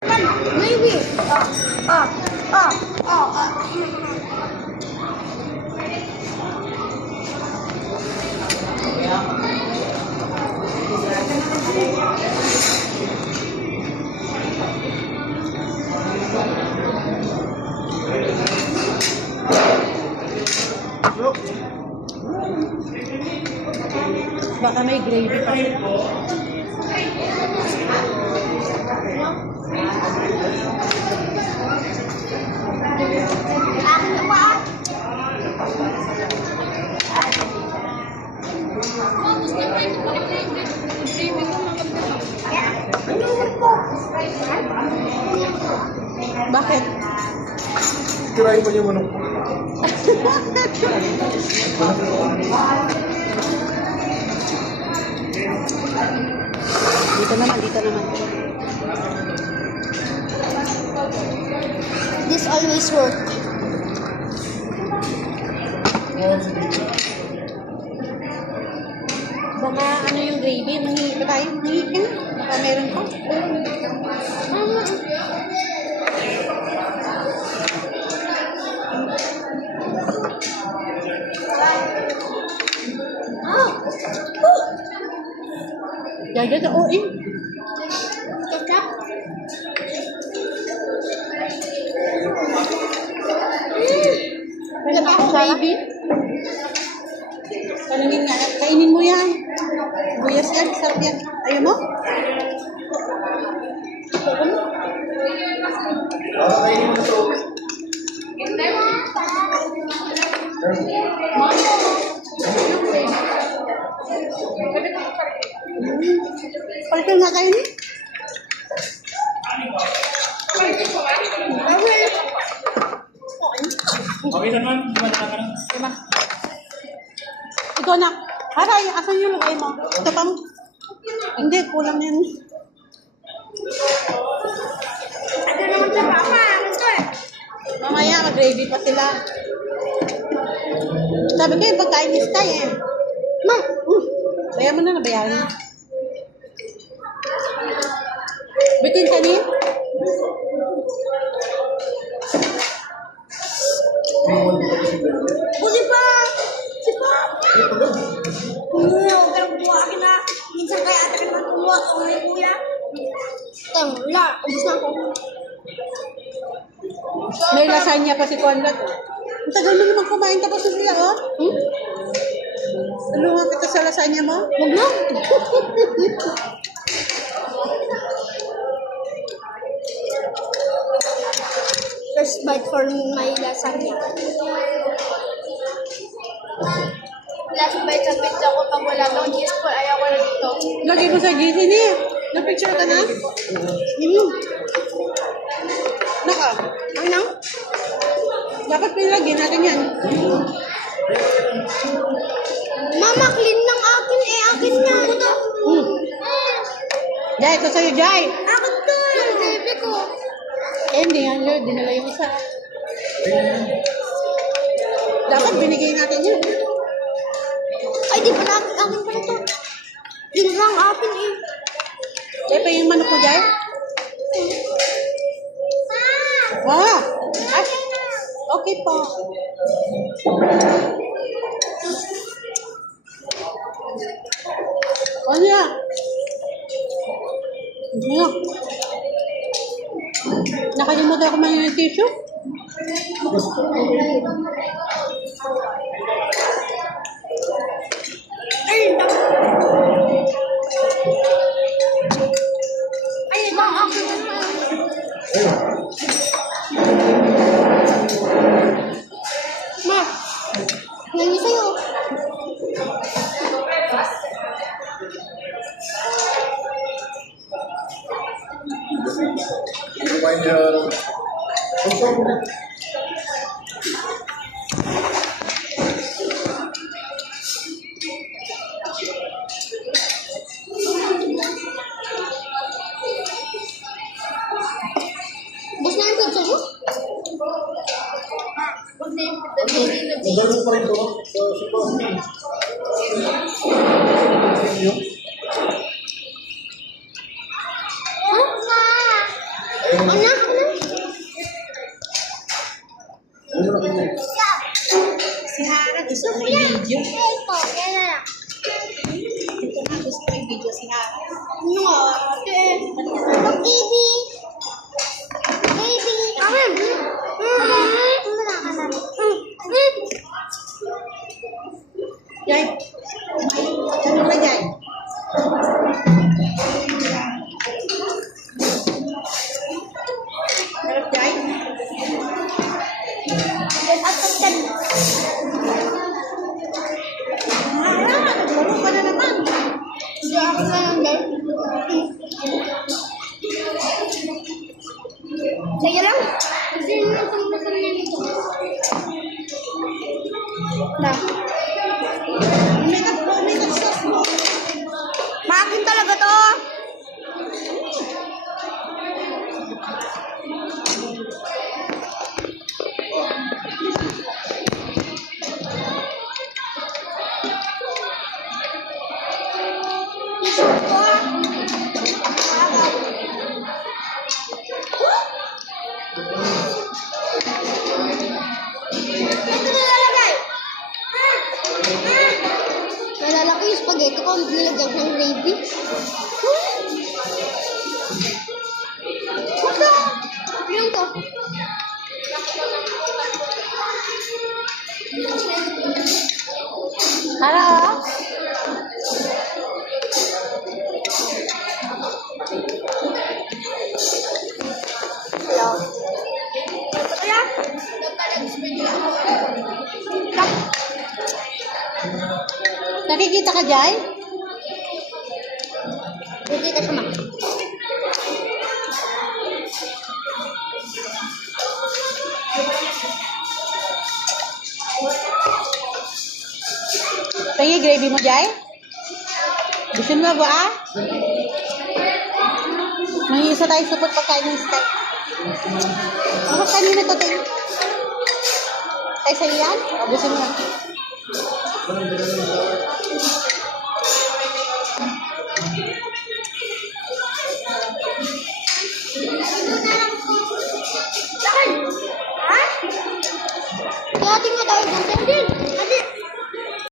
Maybe. Baka may gravy pa. Bakit? Tirahin mo yung manok. Dito naman, dito naman. This always work. Baka ano yung gravy, mangingi pa tayo, mangingi ka na. Baka meron pa. Jaja sa OE. Ketchup. Wala pa akong gravy. Kalungin nga, kainin mo yan. Buyas yan, sarap yan. Ayaw mo? Kainin mo na ito. Palito na kayo ni? Okay naman, gumanda ka na. Diba? Ikaw na. Aray, asan yung lagay mo? Ito pang... Hindi, kulang yan. Ano naman sa mama? Mamaya, mag-gravy pa sila. Sabi ko yung pagkain is tayo eh. Ma, bayan mo na, nabayaran mo. Bitin ka ni? Buti pa! Si Papa! Huwag ka nang buwa akin na. Minsan kaya ata ka naman kumuha. O ngayon kuya. Wala. Ubus na ako. May lasagna pa si Conrad. Ang tagal mo naman kumain tapos siya, oh. Tulungan kita sa lasagna mo? Huwag na. First bite for my lasagna. Last bite sa pizza ko pag wala daw cheese ko, ayaw ko na dito. Lagi mo sa GC ni. Na-picture ka na? Naka. Ano? Dapat pinilagyan natin yan. Mama, clean ng akin eh. Akin na. Jai, ito sa'yo, Jai. Akin to. Yung baby ko. Eh, hindi yan, Lord. Dinala yung isa. Dapat binigay natin yan. Ay, di pala akin. Akin pala to. Yun lang akin eh. Jai, pa yung manok mo, Jai? Ah! Ah! Okay po. Ano yan? Ano yan? Nakalimutan ako man yung tissue? Ay, ay, bang akin na. Ma, nangyay sa'yo. Kumain niya. Bus na yung pizza mo? Bus na yung pizza. Nagano pa rin ito sa sipa. Ha? Ma! Sige lang. Kasi yung pangmasal niya nito. Na. Umikat sauce mo. Maakin talaga to. Nalalaki yung spaghetti ko, nilagyan ko ng gravy. What the? Yung to. Para oh. Hello. Kaya? Nakikita ka, Jai? Hindi ka sama. Tingin gravy mo, Jai? Gusto mo ba, ah? May isa tayo support pagkain ng steak. Ano kanina to, Ting? Ay, sa'yo yan? O, gusto mo na.